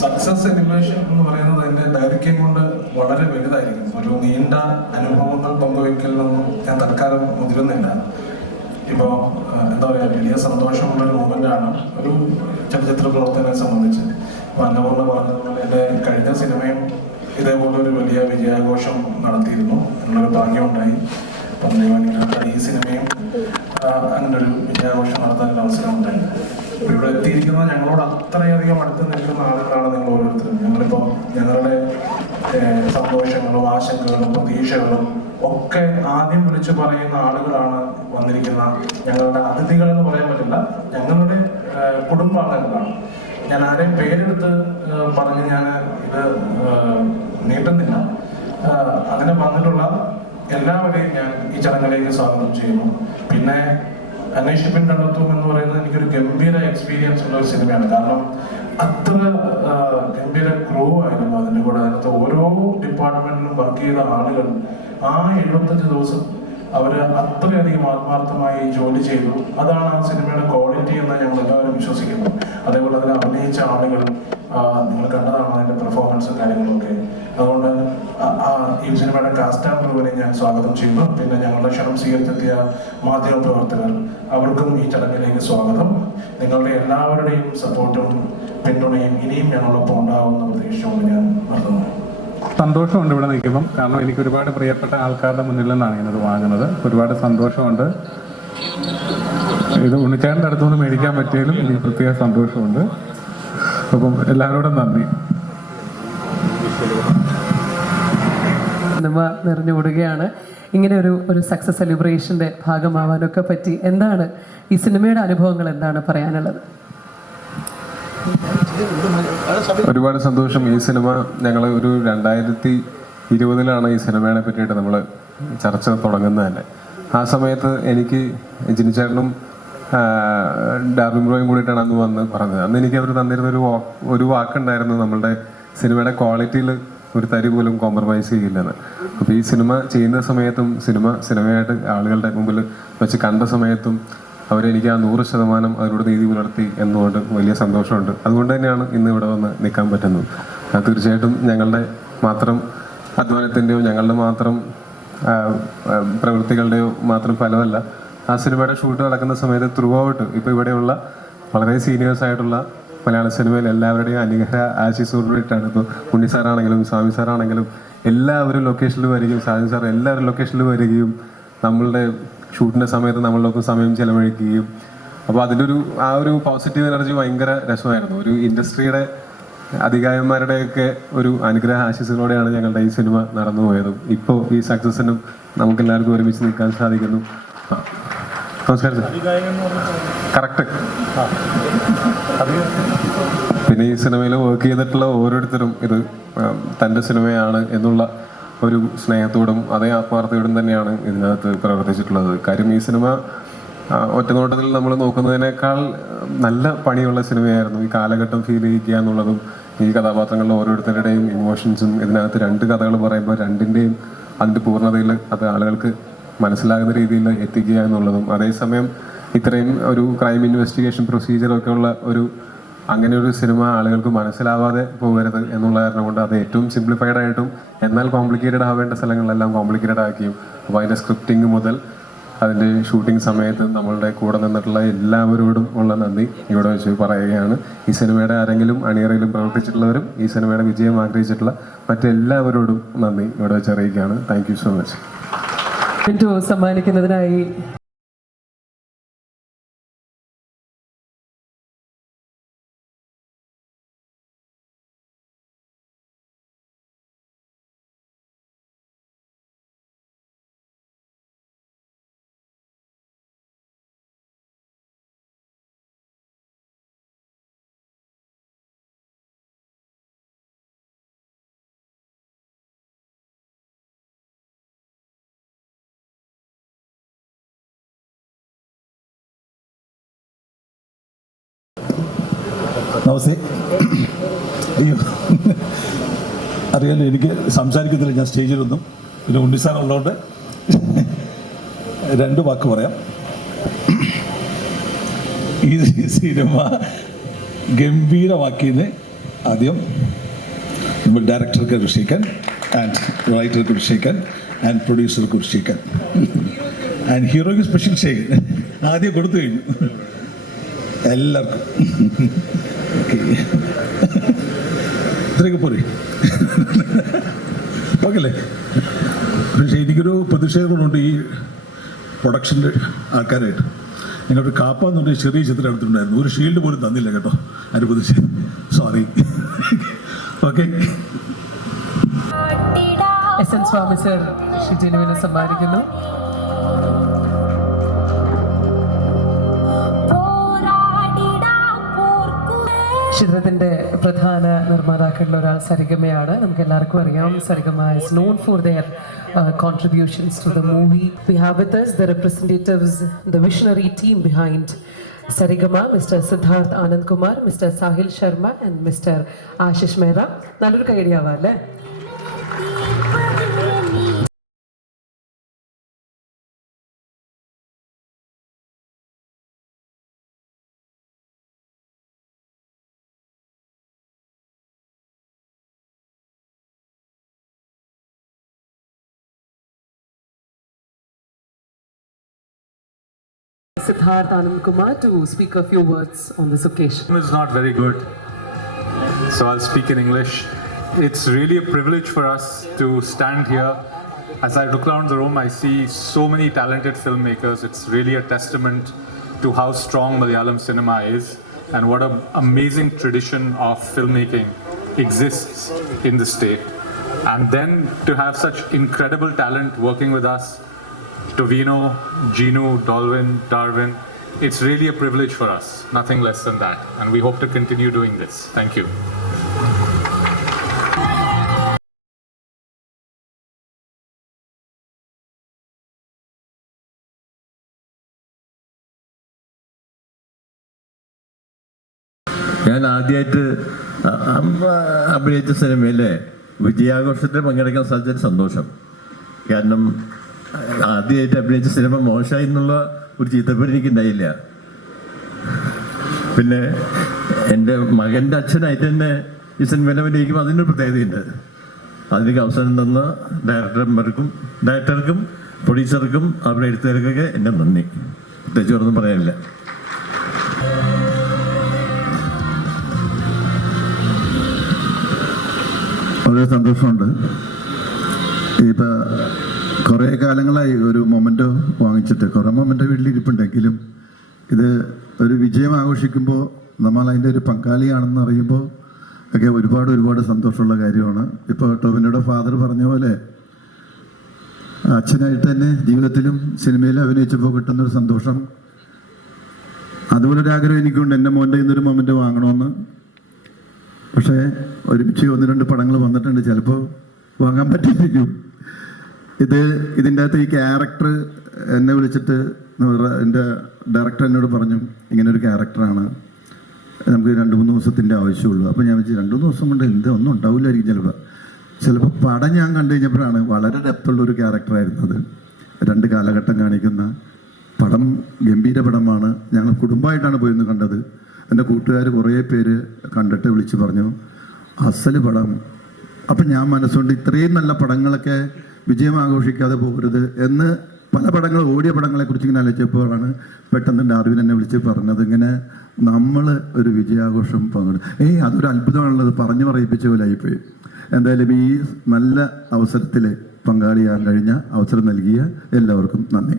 Success celebration എന്ന് പറയുന്നത് എൻ്റെ ദൈർഘ്യം കൊണ്ട് വളരെ വലുതായിരിക്കും. ഒരു നീണ്ട അനുഭവങ്ങൾ പങ്കുവയ്ക്കലൊന്നും ഞാൻ തൽക്കാലം മുതിരുന്നില്ല. ഇപ്പോൾ എന്താ പറയുക, വലിയ സന്തോഷമുള്ളൊരു മൊമെൻ്റാണ് ഒരു ചലച്ചിത്ര പ്രവർത്തകനെ സംബന്ധിച്ച്. ഇപ്പോൾ അന്നപൂർണ്ണ പറഞ്ഞതുപോലെ എൻ്റെ കഴിഞ്ഞ സിനിമയും ഇതേപോലെ ഒരു വലിയ വിജയാഘോഷം നടത്തിയിരുന്നു. എന്നൊരു ഭാഗ്യമുണ്ടായി. അപ്പം ദൈവാനുഗ്രഹത്താൽ ഈ സിനിമയും അങ്ങനെ ഒരു വിജയാഘോഷം നടത്താനൊരു അവസരമുണ്ടായി. ഇവിടെ എത്തിയിരിക്കുന്ന ഞങ്ങളോട് അത്രയധികം അടുത്ത് നിൽക്കുന്ന ആളുകളാണ് നിങ്ങൾ ഓരോരുത്തരും. ഞങ്ങളിപ്പോൾ ഞങ്ങളുടെ സന്തോഷങ്ങളും ആശങ്കകളും പ്രതീക്ഷകളും ഒക്കെ ആദ്യം വിളിച്ചു പറയുന്ന ആളുകളാണ് വന്നിരിക്കുന്ന ഞങ്ങളുടെ അതിഥികൾ എന്ന് പറയാൻ പറ്റില്ല, ഞങ്ങളുടെ കുടുംബാംഗങ്ങളാണ്. ഞാൻ ആരെയും പേരെടുത്ത് പറഞ്ഞ് ഞാൻ ഇത് നീട്ടുന്നില്ല. അങ്ങനെ വന്നിട്ടുള്ള എല്ലാവരെയും ഞാൻ ഈ ചടങ്ങിലേക്ക് സ്വാഗതം ചെയ്യുന്നു. പിന്നെ അന്വേഷിപ്പിൻ കണ്ടെത്തും എന്ന് പറയുന്നത് എനിക്കൊരു ഗംഭീര എക്സ്പീരിയൻസ് ഉള്ള ഒരു സിനിമയാണ്. കാരണം അത്ര ഗംഭീര ക്രൂ ആയിരുന്നു അതിൻ്റെ കൂടെ. അതിനകത്ത് ഓരോ ഡിപ്പാർട്ട്മെന്റിലും വർക്ക് ചെയ്ത ആളുകൾ ആ 75 ദിവസം അവര് അത്രയധികം ആത്മാർത്ഥമായി ജോലി ചെയ്തു. അതാണ് ആ സിനിമയുടെ ക്വാളിറ്റി എന്ന് ഞങ്ങൾ എല്ലാവരും വിശ്വസിക്കുന്നു. അതേപോലെ അതിൽ അഭിനയിച്ച ആളുകൾ നിങ്ങൾ കണ്ടതാണ് അതിന്റെ പെർഫോമൻസും കാര്യങ്ങളൊക്കെ. അതുകൊണ്ട് ഈ സിനിമയുടെ കാസ്റ്റ് ആൻഡ് ക്രൂവിനെ ഞാൻ സ്വാഗതം ചെയ്യുന്നു. പിന്നെ ഞങ്ങളുടെ ക്ഷണം സ്വീകരിച്ചെത്തിയ മാധ്യമ പ്രവർത്തകർ, അവർക്കും ഈ ചടങ്ങിലേക്ക് സ്വാഗതം. നിങ്ങളുടെ എല്ലാവരുടെയും സപ്പോർട്ടും പിന്തുണയും ഇനിയും ഞങ്ങളൊപ്പം ഉണ്ടാവുമെന്ന പ്രതീക്ഷയോട് ഞാൻ നിർത്തുന്നു. സന്തോഷമുണ്ട് ഇവിടെ നിൽക്കുമ്പം. കാരണം എനിക്ക് ഒരുപാട് പ്രിയപ്പെട്ട ആൾക്കാരുടെ മുന്നിൽ നിന്നാണ് ഇന്നത് വാങ്ങുന്നത്. ഒരുപാട് സന്തോഷമുണ്ട്. ഇത് ഉണ്ണിച്ചാറിൻ്റെ അടുത്തുനിന്ന് മേടിക്കാൻ പറ്റിയാലും എനിക്ക് പ്രത്യേക സന്തോഷമുണ്ട്. അപ്പം എല്ലാവരോടും നന്ദി. സിനിമ നിറഞ്ഞുകൂടുകയാണ്. ഇങ്ങനെ ഒരു സക്സസ് സെലിബ്രേഷൻ്റെ ഭാഗമാവാനൊക്കെ പറ്റി. എന്താണ് ഈ സിനിമയുടെ അനുഭവങ്ങൾ, എന്താണ് പറയാനുള്ളത്? ഒരുപാട് സന്തോഷം. ഈ സിനിമ ഞങ്ങൾ ഒരു 2020 ഈ സിനിമയെ പറ്റിയിട്ട് നമ്മൾ ചർച്ച തുടങ്ങുന്നത് തന്നെ. ആ സമയത്ത് എനിക്ക് ജിനിച്ചേട്ടനും ഡാർവിൻ ബ്രോയും കൂടിയിട്ടാണ് അന്ന് വന്ന് പറഞ്ഞത്. അന്ന് എനിക്ക് അവർ തന്നിരുന്ന ഒരു വാക്കുണ്ടായിരുന്നു, നമ്മളുടെ സിനിമയുടെ ക്വാളിറ്റിയിൽ ഒരു തരി പോലും കോംപ്രമൈസ് ചെയ്യില്ലെന്ന്. അപ്പോൾ ഈ സിനിമ ചെയ്യുന്ന സമയത്തും സിനിമയായിട്ട് ആളുകളുടെ മുമ്പിൽ വെച്ച് കണ്ട സമയത്തും അവരെനിക്ക് ആ 100% അവരോട് നീതി പുലർത്തി എന്നുകൊണ്ട് വലിയ സന്തോഷമുണ്ട്. അതുകൊണ്ട് തന്നെയാണ് ഇന്ന് ഇവിടെ വന്ന് നിൽക്കാൻ പറ്റുന്നത്. തീർച്ചയായിട്ടും ഞങ്ങളുടെ മാത്രം അധ്വാനത്തിൻ്റെയോ ഞങ്ങളുടെ മാത്രം പ്രവൃത്തികളുടെയോ മാത്രം ഫലമല്ല. ആ സിനിമയുടെ ഷൂട്ട് നടക്കുന്ന സമയത്ത് ത്രൂ ഔട്ട് ഇപ്പോൾ ഇവിടെയുള്ള വളരെ സീനിയേഴ്സ് ആയിട്ടുള്ള മലയാള സിനിമയിൽ എല്ലാവരുടെയും അനുഗ്രഹ ആശീസ്സോടുകൂടിയിട്ടാണ്. ഇപ്പോൾ ഉണ്ണി സാറാണെങ്കിലും സ്വാമി സാറാണെങ്കിലും എല്ലാവരും ലൊക്കേഷനിൽ വരികയും സാജൻ സാർ എല്ലാവരും ലൊക്കേഷനിൽ വരികയും നമ്മളുടെ ഷൂട്ടിൻ്റെ സമയത്ത് നമ്മളൊക്കെ സമയം ചെലവഴിക്കുകയും, അപ്പോൾ അതിൻ്റെ ആ ഒരു പോസിറ്റീവ് എനർജി ഭയങ്കര രസമായിരുന്നു. ഒരു ഇൻഡസ്ട്രിയുടെ അധികായന്മാരുടെയൊക്കെ ഒരു അനുഗ്രഹ ആശീസ്സുകളോടെയാണ് ഞങ്ങളുടെ ഈ സിനിമ നടന്നു പോയതും ഇപ്പോൾ ഈ സക്സസിനും നമുക്ക് എല്ലാവർക്കും ഒരുമിച്ച് നിൽക്കാൻ സാധിക്കുന്നു. നമസ്കാരം സാർ. കറക്റ്റ്. പിന്നെ ഈ സിനിമയിൽ വർക്ക് ചെയ്തിട്ടുള്ള ഓരോരുത്തരും ഇത് തൻ്റെ സിനിമയാണ് എന്നുള്ള ഒരു സ്നേഹത്തോടും അതേ ആത്മാർത്ഥയോടും തന്നെയാണ് ഇതിനകത്ത് പ്രവർത്തിച്ചിട്ടുള്ളത്. കാര്യം ഈ സിനിമ ഒറ്റനോട്ടത്തിൽ നമ്മൾ നോക്കുന്നതിനേക്കാൾ നല്ല പണിയുള്ള സിനിമയായിരുന്നു. ഈ കാലഘട്ടം ഫീൽ ചെയ്യിക്കുക എന്നുള്ളതും ഈ കഥാപാത്രങ്ങളുടെ ഓരോരുത്തരുടെയും ഇമോഷൻസും ഇതിനകത്ത് 2 കഥകൾ പറയുമ്പോൾ 2ൻ്റെയും അതിൻ്റെ പൂർണ്ണതയിൽ അത് ആളുകൾക്ക് മനസ്സിലാകുന്ന രീതിയിൽ എത്തിക്കുക എന്നുള്ളതും, അതേസമയം ഇത്രയും ഒരു ക്രൈം ഇൻവെസ്റ്റിഗേഷൻ പ്രൊസീജിയറൊക്കെ ഉള്ള അങ്ങനെ ഒരു സിനിമ ആളുകൾക്ക് മനസ്സിലാവാതെ പോകരുത് എന്നുള്ള കാരണം കൊണ്ട് അത് ഏറ്റവും സിംപ്ലിഫൈഡ് ആയിട്ടും എന്നാൽ കോംപ്ലിക്കേറ്റഡ് ആവേണ്ട സ്ഥലങ്ങളിലെല്ലാം കോംപ്ലിക്കേറ്റഡ് ആക്കിയും. അപ്പോൾ അതിൻ്റെ സ്ക്രിപ്റ്റിംഗ് മുതൽ അതിൻ്റെ ഷൂട്ടിംഗ് സമയത്ത് നമ്മളുടെ കൂടെ നിന്നിട്ടുള്ള എല്ലാവരോടും ഉള്ള നന്ദി ഇവിടെ വെച്ച് പറയുകയാണ്. ഈ സിനിമയുടെ ആരെങ്കിലും അണിയറയിലും പ്രവർത്തിച്ചിട്ടുള്ളവരും ഈ സിനിമയുടെ വിജയം ആഗ്രഹിച്ചിട്ടുള്ള മറ്റെല്ലാവരോടും നന്ദി ഇവിടെ വെച്ച് അറിയിക്കുകയാണ്. Thank you so much. സമ്മാനിക്കുന്നതിനായി നമസ്തേ. അയ്യോ, അറിയാലോ എനിക്ക് സംസാരിക്കത്തില്ല ഞാൻ സ്റ്റേജിലൊന്നും. പിന്നെ ഉണ്ണിസാർ ഉള്ളതുകൊണ്ട് 2 വാക്ക് പറയാം. ഈ സിനിമ ഗംഭീരമാക്കിയതിന് ആദ്യം നമ്മൾ ഡയറക്ടർക്ക് ഒരു ക്ഷയിക്കാൻ, ആൻഡ് റൈറ്റർക്ക് ഒരു ക്ഷയിക്കാൻ, ആൻഡ് പ്രൊഡ്യൂസർക്ക് ഒരു ക്ഷയിക്കാൻ, ആൻഡ് ഹീറോയ്ക്ക് സ്പെഷ്യൽ ക്ഷയിക്കാൻ ആദ്യം കൊടുത്തു കഴിഞ്ഞു എല്ലാവർക്കും. ഇത്രയൊക്കെ പോരെ? ഓക്കെ അല്ലേ? പക്ഷേ എനിക്കൊരു പ്രതിഷേധമുണ്ട് ഈ പ്രൊഡക്ഷൻ്റെ ആൾക്കാരായിട്ട്. ഞങ്ങളൊരു കാപ്പ എന്ന് പറഞ്ഞ ചെറിയ ചിത്രം എടുത്തിട്ടുണ്ടായിരുന്നു, ഒരു ഷീൽഡ് പോലും തന്നില്ല കേട്ടോ. അതിന് പ്രതിഷേധം, സോറി. ഓക്കെ. SN സ്വാമി സർ ഷിജിനുവിനെ സമ്മാനിക്കുന്നു. ചിത്രത്തിന്റെ പ്രധാന നിർമ്മാതാക്കളിൽ ഒരാൾ സരിഗമയാണ്. നമുക്ക് എല്ലാവർക്കും അറിയാം, സരിഗമ is known for their contributions to the movie. We have with us the representatives, the visionary team behind Sarigama, Mr. Siddharth Anand Kumar, Mr. Sahil Sharma and Mr. Ashish Mehra. നല്ലൊരു കൈയടിയാവാം അല്ലേ? Siddharth Anand Kumar to speak a few words on this occasion. Is not very good, so I'll speak in English. It's really a privilege for us to stand here. As I look around the room, I see so many talented filmmakers. It's really a testament to how strong Malayalam cinema is and what an amazing tradition of filmmaking exists in the state. And then to have such incredible talent working with us, Tovino, Ginu, Dolwin, Darwin. It's really a privilege for us, nothing less than that. And we hope to continue doing this. Thank you. ഞാൻ ആദ്യമായിട്ട് അഭിനയിച്ച സിനിമയിലെ വിജയാഘോഷത്തിൽ പങ്കെടുക്കാൻ സാധിച്ചൊരു സന്തോഷം. കാരണം ആദ്യമായിട്ട് അഭിനയിച്ച cinema മോശമായി എന്നുള്ള ഒരു ചീത്തപ്പേര് എനിക്കുണ്ടായില്ല. പിന്നെ എൻ്റെ മകൻ്റെ അച്ഛനായിട്ട് തന്നെ ഈ സിനിമയിൽ അഭിനയിക്കുമ്പോൾ അതിനൊരു പ്രത്യേകതയുണ്ട്. അതിലേക്ക് അവസരം തന്ന ഡയറക്ടർക്കും പ്രൊഡ്യൂസർക്കും അവരുടെ എഴുത്തുകാർക്കൊക്കെ എൻ്റെ നന്ദി. പ്രത്യേകിച്ച് ഒന്നും പറയാനില്ല. വളരെ സന്തോഷമുണ്ട്. ഇപ്പം കുറേ കാലങ്ങളായി ഒരു മൊമെൻ്റോ വാങ്ങിച്ചിട്ട്, കുറേ മൊമെൻ്റോ വീട്ടിലിരിപ്പുണ്ടെങ്കിലും ഇത് ഒരു വിജയം ആഘോഷിക്കുമ്പോൾ നമ്മൾ അതിൻ്റെ ഒരു പങ്കാളിയാണെന്ന് അറിയുമ്പോൾ ഒക്കെ ഒരുപാട് സന്തോഷമുള്ള കാര്യമാണ്. ഇപ്പോൾ ടോവിനോയുടെ ഫാദർ പറഞ്ഞ പോലെ അച്ഛനായിട്ട് തന്നെ ജീവിതത്തിലും സിനിമയിലും അഭിനയിച്ചപ്പോൾ കിട്ടുന്നൊരു സന്തോഷം, അതുപോലൊരു ആഗ്രഹം എനിക്കുണ്ട് എൻ്റെ മോൻ്റെ ഇന്നൊരു മൊമെൻ്റ് വാങ്ങണമെന്ന്. പക്ഷേ ഒരുമിച്ച് 1-2 പടങ്ങൾ വന്നിട്ടുണ്ട്, ചിലപ്പോൾ വാങ്ങാൻ പറ്റിയിരിക്കും. ഇതിൻ്റെ അകത്ത് ഈ ക്യാരക്ടർ എന്നെ വിളിച്ചിട്ട് എൻ്റെ ഡയറക്ടർ എന്നോട് പറഞ്ഞു, ഇങ്ങനൊരു ക്യാരക്ടറാണ്, നമുക്ക് 2-3 ദിവസത്തിൻ്റെ ആവശ്യമുള്ളൂ. അപ്പോൾ ഞാൻ വെച്ച് 2-3 ദിവസം കൊണ്ട് ഒന്നും ഉണ്ടാവില്ലായിരിക്കും. ചിലപ്പോൾ പടം ഞാൻ കണ്ടു കഴിഞ്ഞപ്പോഴാണ് വളരെ ഡെപ്തുള്ളൊരു ക്യാരക്ടറായിരുന്നത്. 2 കാലഘട്ടം കാണിക്കുന്ന പടം ഗംഭീര പടമാണ്. ഞങ്ങൾ കുടുംബമായിട്ടാണ് പോയിന്ന് കണ്ടത്. എൻ്റെ കൂട്ടുകാർ കുറേ പേര് കണ്ടിട്ട് വിളിച്ച് പറഞ്ഞു അസല് പടം. അപ്പം ഞാൻ മനസ്സുകൊണ്ട് ഇത്രയും നല്ല പടങ്ങളൊക്കെ വിജയം ആഘോഷിക്കാതെ പോകരുത് എന്ന് പല പടങ്ങൾ ഓടിയ പടങ്ങളെക്കുറിച്ച് ഇങ്ങനെ ആലോചിച്ചപ്പോഴാണ് പെട്ടെന്ന് ഡാർവിൻ എന്നെ വിളിച്ച് പറഞ്ഞത്, ഇങ്ങനെ നമ്മൾ ഒരു വിജയാഘോഷം പങ്കെടുക്കും. അതൊരു അത്ഭുതമാണുള്ളത്, പറഞ്ഞു പറയിപ്പിച്ച പോലെ ആയിപ്പോയി. എന്തായാലും ഈ നല്ല അവസരത്തിൽ പങ്കാളിയാകാൻ കഴിഞ്ഞ അവസരം നൽകിയ എല്ലാവർക്കും നന്ദി.